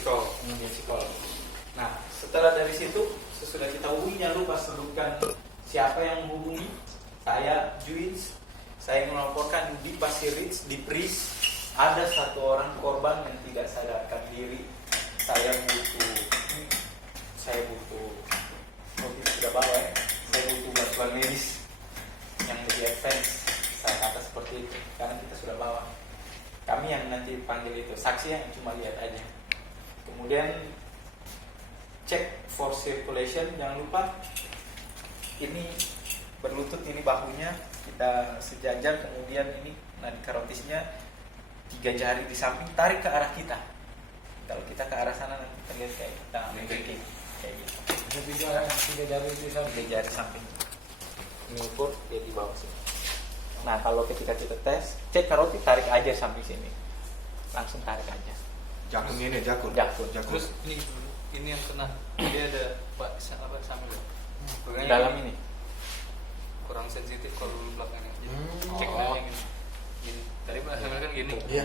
Kemudian psikolog. Nah, setelah dari situ, sesudah kita hubungi, jangan lupa sebutkan siapa yang menghubungi. Saya Juins, saya melaporkan di Pasir Ridge, di Pris, ada satu orang korban yang tidak sadarkan diri. Saya butuh, mobil sudah bawa ya. Saya butuh bantuan medis yang lebih advance. Saya kata seperti itu, karena kita sudah bawa. Kami yang nanti panggil itu, saksi yang cuma lihat aja. Kemudian cek for circulation, jangan lupa ini berlutut, ini bahunya kita sejajar, kemudian ini nadi karotisnya 3 jari di samping, tarik ke arah kita. Kalau kita ke arah sana nanti kita lihat kayak kita mengkiki kayak gitu. 3 jari di samping. 3 jari samping. Mengukur dia di bawah sini. Nah, kalau ketika kita tes, cek karotid, tarik aja samping sini. Langsung tarik aja. Jakun. Terus ini yang kena, dia ada apa sambil Dalam ini. kurang sensitif kalau belakangnya. Cek yang gini. Tadi sambil kan gini. Iya.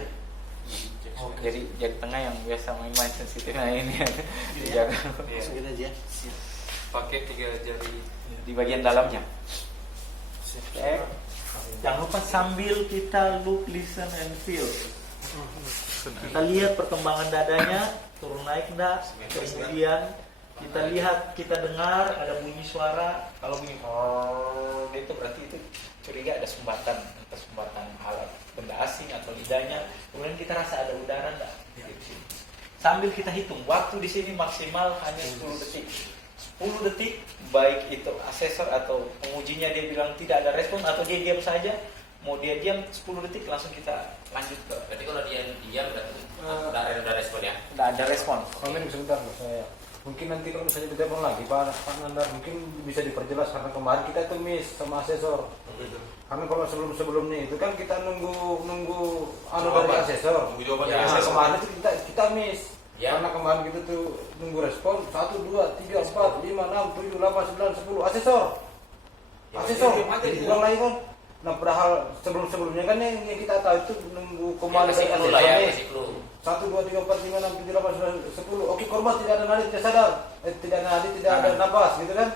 Jadi tengah yang biasa main-main sensitif. Nah ini dijaga. Masukin aja. Pakai 3 jari Di bagian dalamnya. Jangan lupa sambil kita look, listen, and feel. Kita lihat perkembangan dadanya, turun naik enggak. Kemudian kita lihat, kita dengar ada bunyi suara. Kalau bunyi oh, itu berarti itu curiga ada sumbatan, entah sumbatan alat benda asing atau lidahnya. Kemudian kita rasa ada udara enggak di sini. Sambil kita hitung, waktu di sini maksimal hanya 10 detik. 10 detik, baik itu asesor atau pengujinya dia bilang tidak ada respon atau dia diam saja, mau dia diam 10 detik langsung kita lanjut ke. Berarti kalau dia diam berarti udah respon ya? Tidak ada respon. Komen sebentar loh saya. Mungkin nanti kalau misalnya ditelepon lagi Pak Nandar mungkin bisa diperjelas, karena kemarin kita itu miss sama asesor. Karena kalau sebelumnya itu kan kita nunggu dari asesor. Nunggu jawaban Ya, dari asesor. kemarin itu kita miss. Ya. Karena kemarin kita tuh nunggu respon 1, 2, 3, 4, 5, 6, 7, 8, 9, 10 asesor. Asesor. Ulang lagi kan. Nah padahal sebelumnya kan yang kita tahu itu nunggu komando dari Kasih clue lah ya, asesor. kasih clue. 1, 2, 3, 4, 5, 6, 7, 8, 9, 10. Oke, korban tidak ada nadi, tidak sadar. Tidak ada nadi, tidak ada napas gitu kan.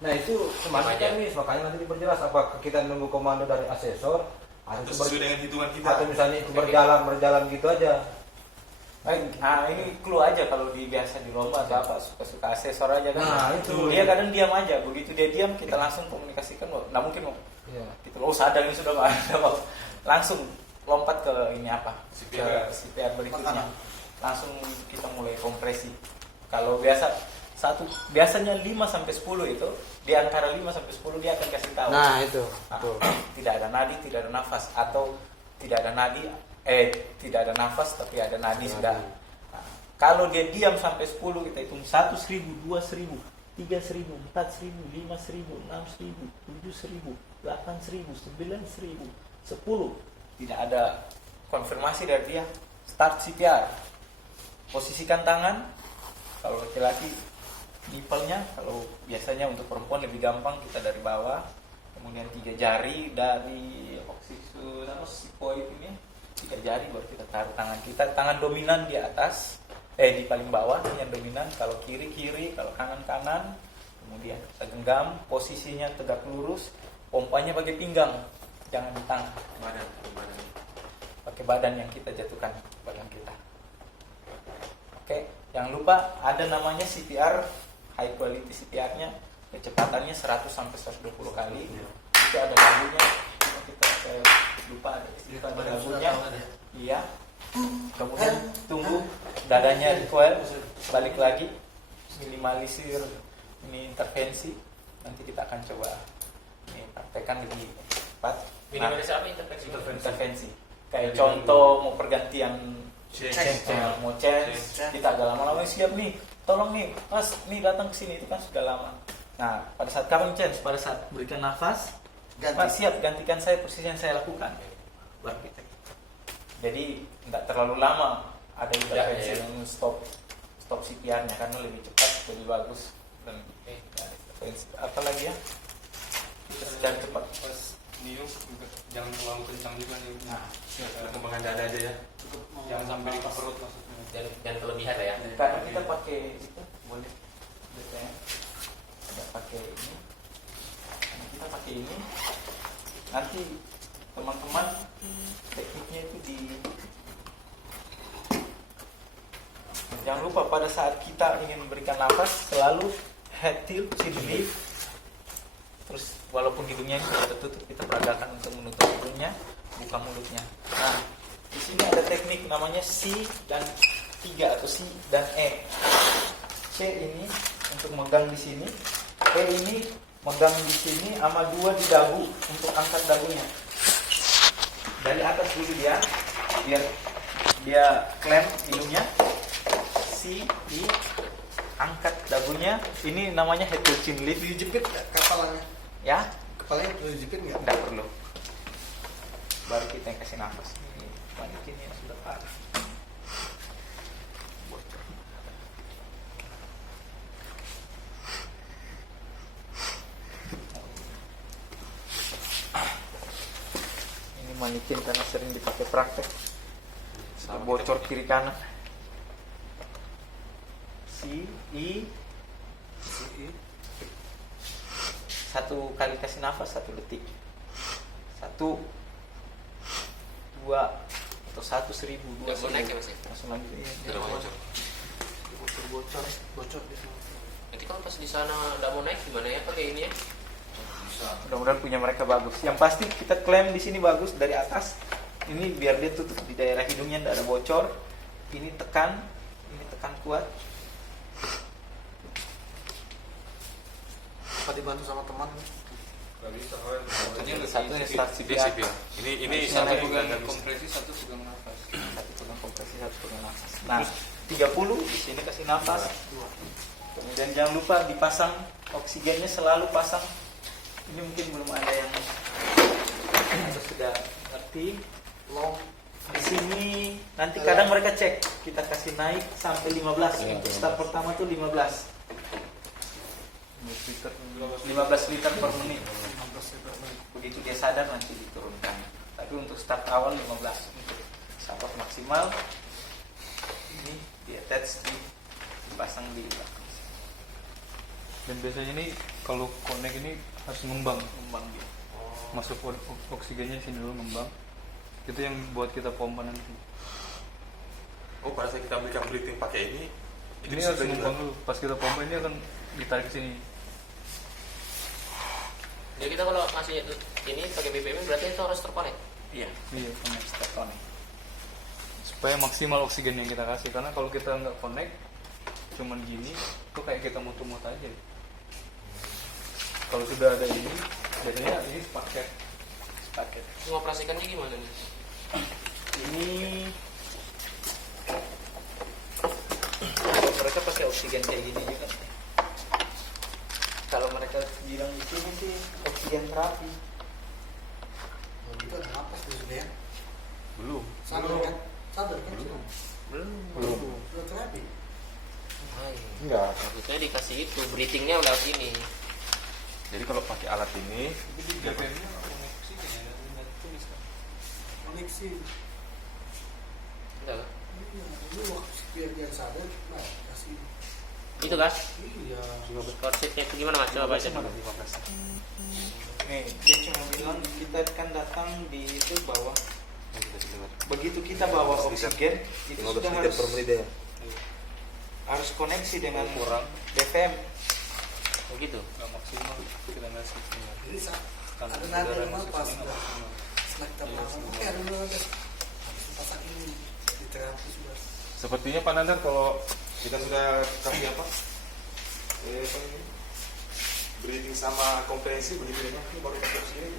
Nah itu kemarin kita miss, makanya nanti diperjelas apakah kita nunggu komando dari asesor atau Itu sesuai dengan hitungan kita. atau misalnya itu berjalan gitu aja. Baik, nah ini clue aja kalau biasa di lomba atau apa suka-suka asesor aja kan. Nah, itu. Dia kadang diam aja, begitu dia diam kita langsung komunikasikan. Nah mungkin Iya. gitu loh, sadar ini sudah nggak ada apa. Langsung lompat ke ini apa? CPR. Ke CPR berikutnya. Langsung kita mulai kompresi. Kalau biasanya 5 sampai 10 itu di antara 5 sampai 10 dia akan kasih tahu. Nah itu. Nah, tidak ada nadi, tidak ada nafas, atau tidak ada nadi, tidak ada nafas tapi ada nadi sudah. Nah, kalau dia diam sampai 10 kita hitung 1.000, 2.000, 3.000, 4.000, 5.000, 6.000, 7.000, 8.000, 9.000, 10. Tidak ada konfirmasi dari dia. Start CPR. Posisikan tangan. Kalau laki-laki nipelnya, kalau biasanya untuk perempuan lebih gampang kita dari bawah. Kemudian 3 jari dari oksisoid ini. 3 jari baru kita taruh tangan kita. Tangan dominan di atas, di paling bawah yang dominan. Kalau kiri, kalau kanan. Kemudian kita genggam, posisinya tegak lurus. Pompanya pakai pinggang, jangan di tangan. Pakai badan yang kita jatuhkan, badan kita. Oke, jangan lupa ada namanya CPR, high quality CPR-nya. Kecepatannya 100 sampai 120 kali. Itu ada lagunya. Saya lupa ada lagunya. Iya. Kemudian tunggu dadanya recoil, balik lagi, minimalisir ini intervensi. Nanti kita akan coba ini praktekkan lebih cepat. Minimalis apa Intervensi. Kayak contoh mau pergantian mau change, kita agak lama-lama siap nih. Tolong nih, Mas, nih datang ke sini, itu kan sudah lama. Nah, pada saat kapan change? Pada saat berikan nafas, Mas siap gantikan saya posisi yang saya lakukan. Baru kita. Jadi nggak terlalu lama ada intervensi yang stop CPR-nya karena lebih cepat, lebih bagus dan apa lagi ya? Kita secara cepat. pas niup juga jangan terlalu kencang juga nih. Nah, Perkembangan dada aja ya. Cukup Jangan sampai ke perut maksudnya. Dan kelebihan lah ya. Karena kita pakai itu boleh biasanya nggak pakai ini. Karena kita pakai ini nanti teman-teman tekniknya itu di jangan lupa pada saat kita ingin memberikan nafas selalu head tilt, chin lift. Terus walaupun hidungnya ini sudah tertutup, kita peragakan untuk menutup hidungnya, buka mulutnya. Nah, di sini ada teknik namanya C dan 3 atau C dan E. C ini untuk megang di sini, E ini megang di sini, sama 2 di dagu untuk angkat dagunya. Dari atas dulu dia, biar dia klem hidungnya. C, I, angkat dagunya. Ini namanya head to chin lift. Dijepit nggak kepalanya? Ya, Kepalanya perlu dijepit nggak? tidak perlu. Baru kita yang kasih nafas. Ini balikin yang sudah parah. Bocor. Ini manikin karena sering dipakai praktek. Bocor kiri kanan. I. Satu kali kasih nafas 1 detik. 1, 2, atau 1, 1000, 2, Nggak mau naik ya, Mas? langsung lanjut. Iya. Udah mau bocor. Bocor di sana. Nanti kalau pas di sana udah mau naik gimana ya pakai ini ya? Mudah-mudahan punya mereka bagus. Yang pasti kita klaim di sini bagus dari atas. Ini biar dia tutup di daerah hidungnya, tidak ada bocor. Ini tekan kuat. Apa dibantu sama teman? Satunya start CPR. Ini Satu satu pegang pegang Kompresi, satu pegang nafas. Satu pegang kompresi, satu pegang nafas. Nah, 30 di sini kasih nafas. Kemudian jangan lupa dipasang oksigennya, selalu pasang. Ini mungkin belum ada yang sudah ngerti. long. Di sini nanti kadang mereka cek, kita kasih naik sampai 15. Untuk start pertama tuh 15. 15 liter per menit. Begitu dia sadar nanti diturunkan. Tapi untuk start awal 15. Untuk support maksimal ini di attach, dipasang di belakang. Dan biasanya ini kalau connect ini harus ngembang Dia. masuk oksigennya sini dulu ngembang. Itu yang buat kita pompa nanti. Oh, pada saat kita berikan breathing pakai ini Harus ngembang dulu. Pas kita pompa ini akan ditarik ke sini. Jadi kita kalau ngasih ini pakai BPM berarti itu harus terkonek. Iya, Iya, connect. start connect. Supaya maksimal oksigen yang kita kasih. Karena kalau kita nggak connect, cuman gini, itu kayak kita muter-muter aja. Kalau sudah ada ini, biasanya ini paket. Mengoperasikannya gimana nih? Ini kalau mereka pakai oksigen kayak gini juga. Kalau mereka bilang di sini sih oksigen terapi. itu ada napas di sini ya? Belum. Sadar kan? Sadar kan? Belum. Udah terapi. Enggak. Maksudnya dikasih itu breathingnya udah sini. Jadi kalau pakai alat ini BPM-nya oksigen ya, nggak tulis kan? Koneksi. Udah kan? Iya, ini waktu biar dia sadar, nah kasih. Itu kan? Iya. Korsitnya itu gimana Mas? Coba baca dulu. Nih, dia cuma bilang kita kan datang di itu bawah. Begitu kita bawa oksigen, itu 15 sudah liter per menit ya. harus koneksi dengan BPM. Begitu. Nggak maksimal kita ngasih sinyal. Jadi Karena ada nada udara yang masuk pas. sini nggak maksimal. Setelah kita pasang, oke ada nada. Pasang ini di terapi sudah. Sepertinya Pak Nandar kalau kita sudah kasih apa? Breathing sama kompresi begitu ya. Ini baru pakai oksigen.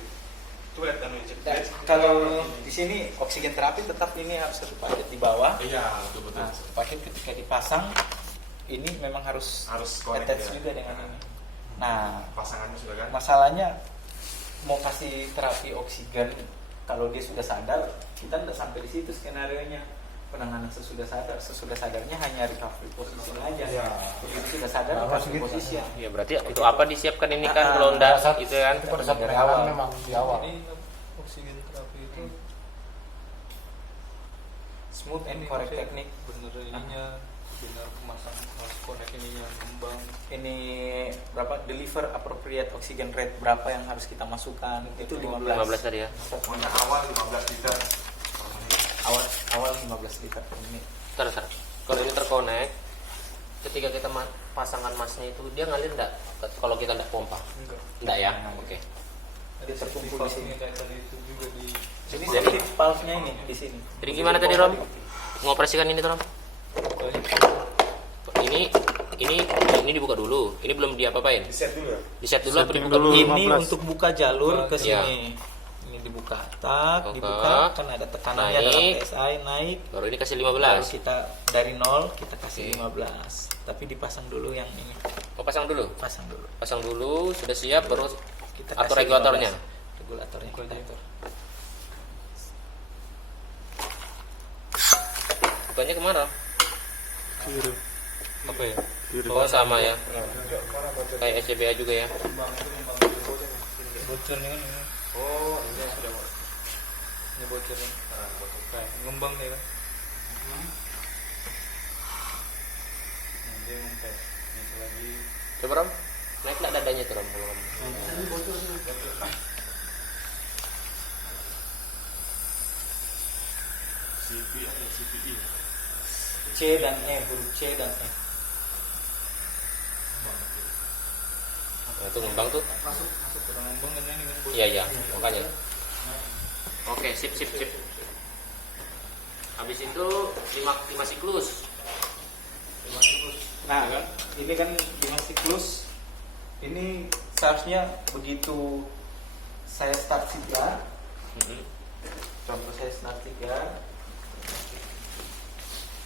Coba lihat kan cek. Dan kalau di sini oksigen terapi tetap ini harus satu paket di bawah. Iya, betul betul. Nah, paket ketika dipasang ini memang harus connect attach ya. juga dengan ini. Nah, Pasangannya sudah kan? masalahnya mau kasih terapi oksigen kalau dia sudah sadar, kita tidak sampai di situ skenarionya. Penanganan sesudah sadarnya hanya recovery position aja. Ya. Begitu sudah sadar recovery position. Ya berarti itu apa disiapkan ini kan kalau enggak gitu kan. Itu pada saat Dari pengenalan awal. memang di awal. Ini oksigen terapi itu smooth and Ini correct maksudnya teknik. bener ininya, bener masang harus connect ininya ngembang. Ini berapa deliver appropriate oxygen rate berapa yang harus kita masukkan, itu 15. 15 tadi ya. Pokoknya awal 15 liter. Awal 15 liter per menit. Bentar. Kalau ini terkonek, ketika kita pasangkan masnya itu dia ngalir enggak? Kalau kita enggak pompa? Enggak ya? Oke. Dia terkumpul di sini. Kayak tadi itu juga di Jadi safety valve-nya ini di sini. Jadi gimana tadi Rom? Mengoperasikan ini tuh Rom? Ini dibuka dulu. Ini belum diapa-apain. Di set dulu ya. Di set dulu apa Setting dibuka dulu. dulu? Ini 15. untuk buka jalur ke Iya. sini. Ini dibuka, tak, Buka. dibuka, kan ada tekanannya Naik. dalam PSI naik. Baru ini kasih Lalu 15. kita dari 0 kita kasih Oke. 15. Tapi dipasang dulu yang ini. Oh, pasang dulu. Pasang dulu. Pasang dulu, sudah siap baru Kita atur kasih regulatornya. 15. Regulatornya kita atur. Bukanya kemana? kiri. Apa ya? Oh sama ya. Kayak SCBA juga ya. Bocor nih kan ini. Oh, ini sudah mau. Ini bocor nih. Kayak ngembang nih kan. Nah, dia ngumpet. Ini lagi. Coba Rom. Naik enggak dadanya tuh Rom? Kalau kamu. CPI. C dan E, huruf C dan E. Nah, itu ngembang tuh. Kurang ngembang kan ini kan. Iya, makanya. Oke, sip. Habis itu 5 siklus. Nah, ini kan lima siklus. Ini seharusnya begitu saya start CPR. Contoh saya start CPR.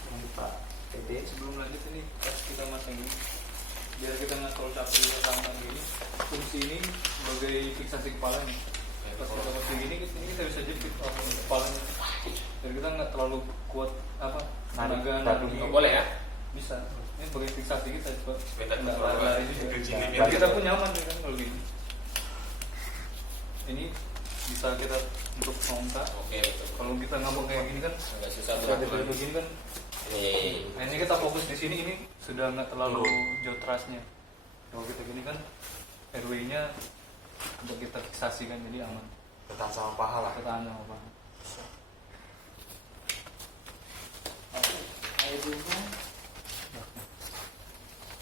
Ini Pak TD. Sebelum lanjut ini pas kita masang ini, biar kita nggak terlalu capek sama gini, fungsi ini sebagai fiksasi kepala nih. Pas kita masih gini, ini kita bisa jepit kepalanya. Biar kita nggak terlalu kuat tenaga Narik. Oh, boleh ya? bisa. Ini sebagai fiksasi kita coba. Beda Nggak kalau lari juga. kecil ini Biar biar kita pun nyaman ya kan kalau gini. Ini bisa kita untuk ngontak. Oke, betul. Kalau kita ngambang kayak gini kan, Agak susah kalau gerak. kita begini kan. Nih. Nah ini kita fokus di sini, ini sudah nggak terlalu jauh trustnya. Kalau kita gini kan RW-nya udah kita fiksasikan jadi aman. Tentang sama paha lah. Ketahan sama apa?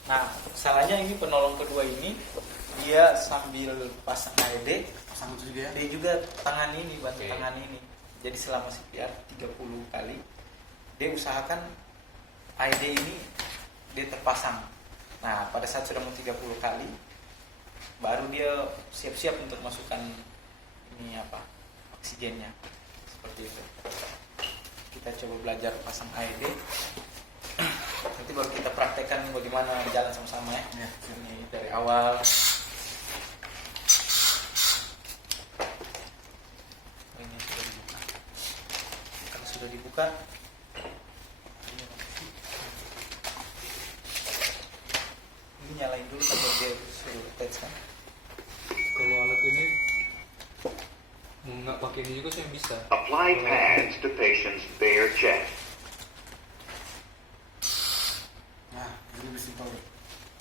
Nah, salahnya ini penolong kedua ini dia sambil pasang AED, Pasang itu juga ya. dia juga tangan ini, bantu Oke. tangan ini. Jadi selama CPR 30 kali dia usahakan AED ini dia terpasang. Nah, pada saat sudah mau 30 kali baru dia siap-siap untuk masukkan ini oksigennya. Seperti itu. Kita coba belajar pasang AED. Nanti baru kita praktekkan bagaimana jalan sama-sama ya. Ini dari awal. Ini sudah dibuka. Kalau sudah dibuka, ini nyalain dulu kalau dia suruh attach kan. Kalau alat ini mau nggak pakai ini juga sih bisa. Apply pads to patient's bare chest. Nah, ini lebih simpel.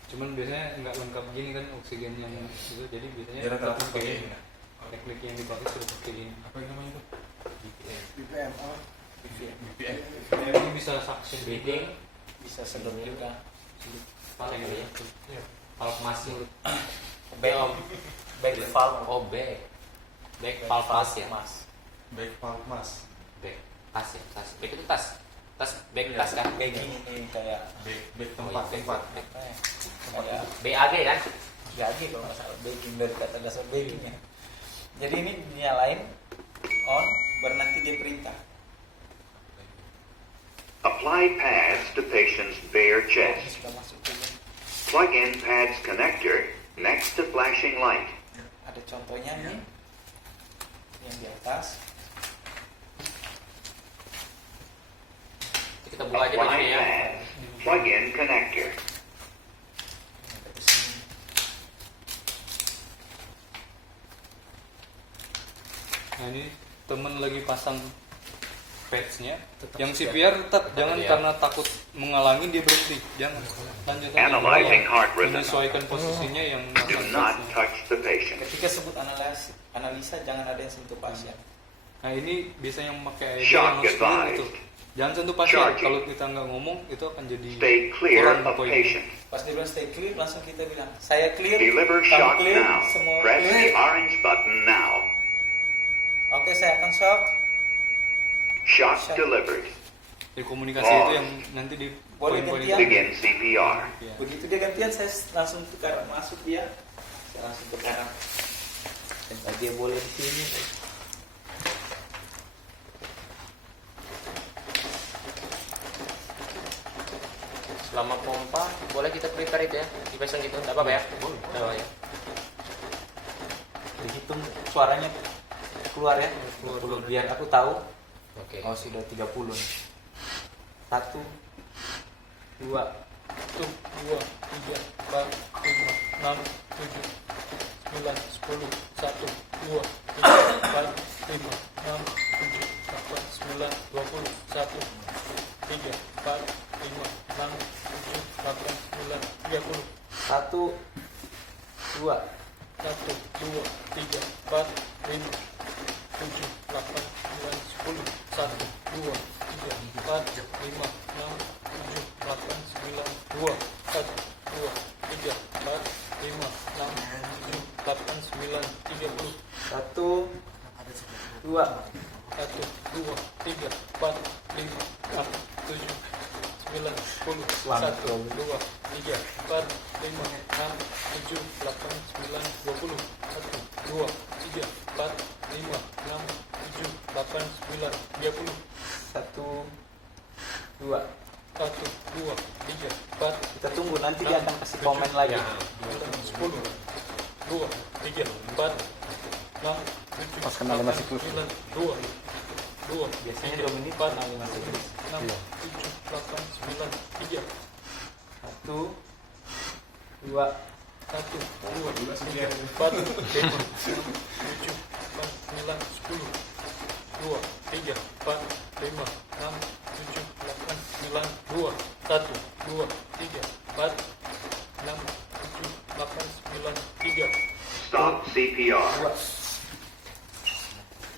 Cuman biasanya nggak lengkap gini kan oksigen yang itu, jadi biasanya Dia rata-rata pakai pakai ini. ini. Teknik yang dipakai sudah pakai ini. Apa yang namanya itu? BPM apa? BPM. Ini bisa suction juga. Breathing. Bisa sedot juga. Apa ini? Valve masih. Back valve. Oh, back. Back valve pas ya. Mas. Baik Pak Mas. Back tas ya, tas. Back itu tas. Tas back Iya, tas kan. Bagging ini kayak Baik Oh, tempat. iya, apa ya? Kayak BAG kan? lagi kalau nggak salah bagging dari kata dasar baggingnya. Jadi ini dinyalain on, baru nanti dia perintah. Apply pads to patient's bare Ini chest. sudah masuk dulu. Plug in pads connector next to flashing light. Ada contohnya nih yang di atas. Kita buka aja Apply bajunya ya. pads. Plug in connector. Sampai ke sini. Nah ini temen lagi pasang patch-nya. Tetap Yang siap. CPR tetap jangan dia. karena takut menghalangi dia berhenti. Jangan. Lanjut aja. Analyzing heart rhythm. Menyesuaikan posisinya yang Do not touch the patient. Ketika sebut analisa jangan ada yang sentuh pasien. Nah ini biasanya yang pakai Shock yang clear itu. advised. Jangan sentuh pasien. Charging. Kalau kita nggak ngomong itu akan jadi Stay clear kurang of poin. patient. Pas dia bilang stay clear, langsung kita bilang saya clear, Deliver kamu shock clear, now. semua Press the clear. orange button now. Oke, saya akan shock. Shock Shock. delivered. Jadi komunikasi itu yang nanti di Boleh poin-poin gantian. itu. Begin CPR. Ya. Begitu dia gantian, saya langsung tukar masuk dia, saya langsung ke kanan. Dan dia boleh di sini. Selama pompa boleh kita prepare itu ya, dipasang gitu, nggak apa-apa ya? Boleh. Ya. Dihitung suaranya keluar ya, 20. Biar aku tahu. Oke. Oh sudah 30 nih. 1, 2, 1, 2, 3, 4, 5, 6, 7, 8, 9, 10, 1, 2, 3, 4, 5, 6, 7, 8, 9, 20, 1, 3, 4, 5, 6, 7, 8, 9, 30. 1, 2, 1, 2, 3, 4, 5, 7, 8, 9, 10, 1, 2, 3, 4, 5, 6, 7, 8, 9, 2, 1, 2, 3, 4, 5, 6, 7, 8, 9, 30. 1, 2, 1, 2, 3, 4, 5, 6, 7, 9, 10, 1, 2, 3, 4, 5, 6, 7, 8, 9, 20, 1, 2, 3, 4, 5, 6, 7, 8, 9, 30, 1, 2. 1, 2, 3, 4, Kita tunggu nanti dia akan kasih komen lagi. 10, 2, 3, 4, 6, 7, Pas kenal masih terus. 9, 2, 2, Biasanya 3, 2 menit 4, kenal masih terus. 6, 7, 8, 9, 3, 1, 2, 1, 2, 3, 4, 5, 6, 7, 8, 9, 10, 2, 3, 4, 5, 6, 7, 8, 9, 2, 1, 2, 3, 4, 6, 7, 8, 9, 3. Stop CPR. 2.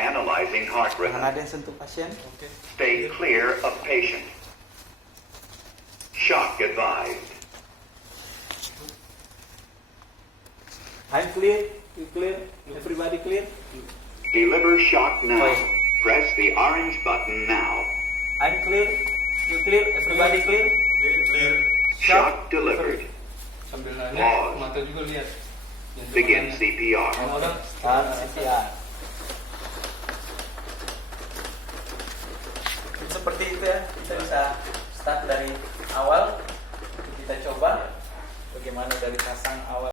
Analyzing heart Jangan rhythm. ada yang sentuh pasien. Oke. Stay clear of patient. Shock advised. I'm clear, you clear, everybody clear. Deliver shock now. Press the orange button now. I'm clear, you clear, everybody clear. Clear. Shock delivered. Sambil nanya, Pause. mata juga lihat. Jangan cuma Begin nanya. CPR. Start CPR. Seperti itu ya, kita bisa start dari awal. Kita coba bagaimana dari pasang awal.